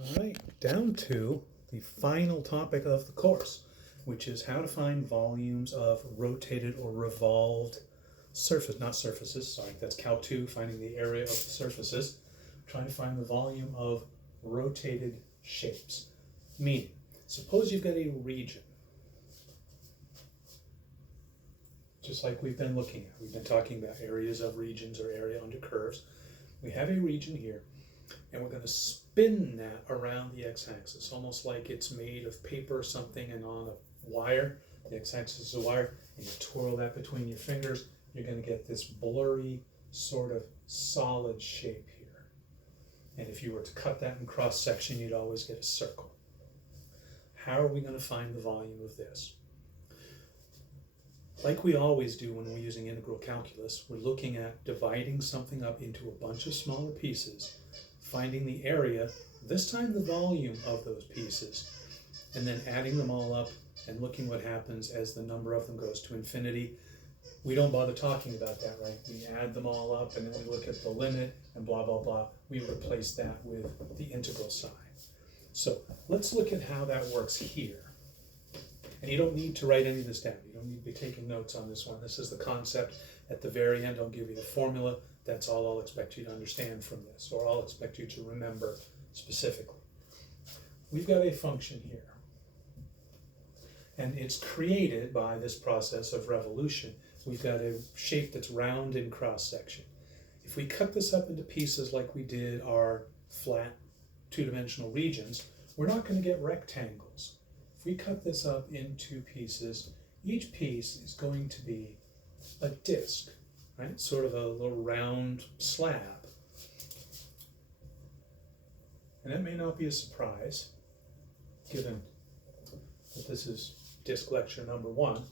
All right, down to the final topic of the course, which is how to find volumes of rotated or revolved not surfaces, sorry, that's Calc 2, finding the area of the surfaces. Trying to find the volume of rotated shapes. Meaning, suppose you've got a region, just like we've been looking at. We've been talking about areas of regions or area under curves. We have a region here, and we're going to spin that around the x-axis, almost like it's made of paper or something and on a wire. The x-axis is a wire, and you twirl that between your fingers. You're going to get this blurry, sort of solid shape here. And if you were to cut that in cross-section, you'd always get a circle. How are we going to find the volume of this? Like we always do when we're using integral calculus, we're looking at dividing something up into a bunch of smaller pieces, finding the area, this time the volume of those pieces, and then adding them all up and looking what happens as the number of them goes to infinity. We don't bother talking about that, right? We add them all up and then we look at the limit and blah, blah, blah. We replace that with the integral sign. So let's look at how that works here. And you don't need to write any of this down. You don't need to be taking notes on this one. This is the concept. At the very end, I'll give you the formula. That's all I'll expect you to understand from this, or I'll expect you to remember specifically. We've got a function here. And it's created by this process of revolution. We've got a shape that's round in cross-section. If we cut this up into pieces like we did our flat two-dimensional regions, we're not going to get rectangles. If we cut this up into pieces, each piece is going to be a disc, right? Sort of a little round slab. And that may not be a surprise, given that this is disc lecture number 1.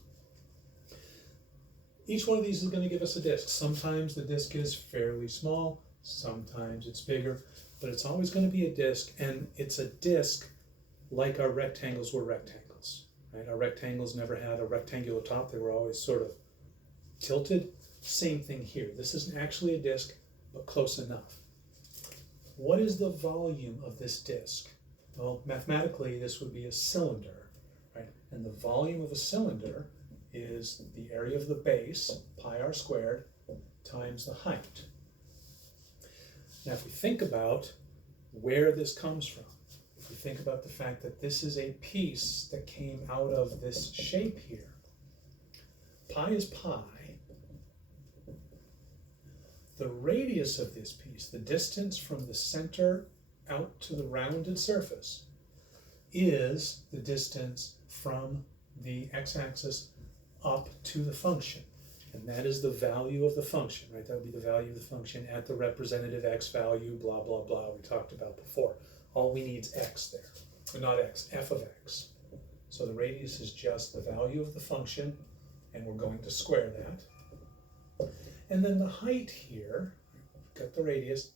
Each one of these is going to give us a disc. Sometimes the disc is fairly small, sometimes it's bigger, but it's always going to be a disc, and it's a disc like our rectangles were rectangles, right? Our rectangles never had a rectangular top. They were always sort of tilted. Same thing here. This isn't actually a disc, but close enough. What is the volume of this disc? Well, mathematically, this would be a cylinder, right? And the volume of a cylinder is the area of the base, pi r squared, times the height. Now, if we think about where this comes from, if we think about the fact that this is a piece that came out of this shape here, pi is pi. The radius of this piece, the distance from the center out to the rounded surface, is the distance from the x-axis up to the function. And that is the value of the function, right? That would be the value of the function at the representative x value, blah, blah, blah, we talked about before. All we need is x there, or not x, f of x. So the radius is just the value of the function, and we're going to square that. And then the height here, we've got the radius,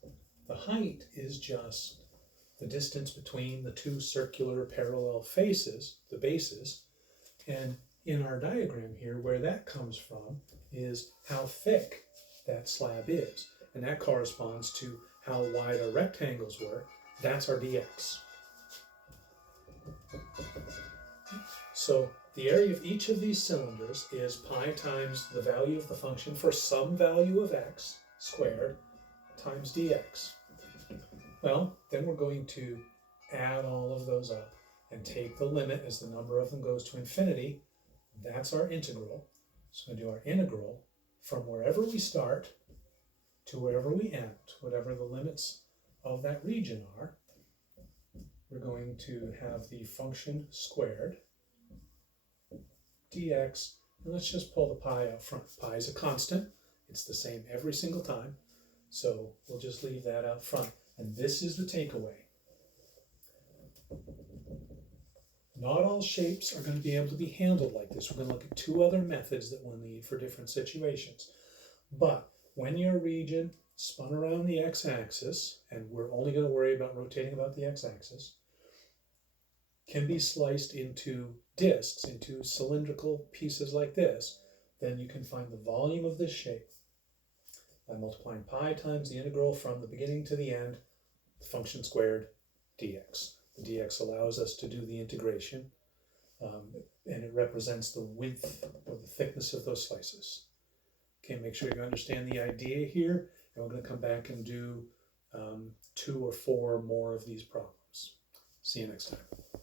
the height is just the distance between the two circular parallel faces, the bases, and in our diagram here, where that comes from is how thick that slab is. And that corresponds to how wide our rectangles were. That's our dx. So the area of each of these cylinders is pi times the value of the function for some value of x squared times dx. Well, then we're going to add all of those up and take the limit as the number of them goes to infinity. That's our integral. So we're going to do our integral from wherever we start to wherever we end, whatever the limits of that region are. We're going to have the function squared dx, and let's just pull the pi out front. Pi is a constant. It's the same every single time. So we'll just leave that out front. And this is the takeaway. Not all shapes are going to be able to be handled like this. We're going to look at 2 other methods that we'll need for different situations. But when your region spun around the x-axis, and we're only going to worry about rotating about the x-axis, can be sliced into discs, into cylindrical pieces like this, then you can find the volume of this shape by multiplying pi times the integral from the beginning to the end, the function squared, dx. The dx allows us to do the integration, and it represents the width or the thickness of those slices. Okay, make sure you understand the idea here, and we're going to come back and do 2 or 4 more of these problems. See you next time.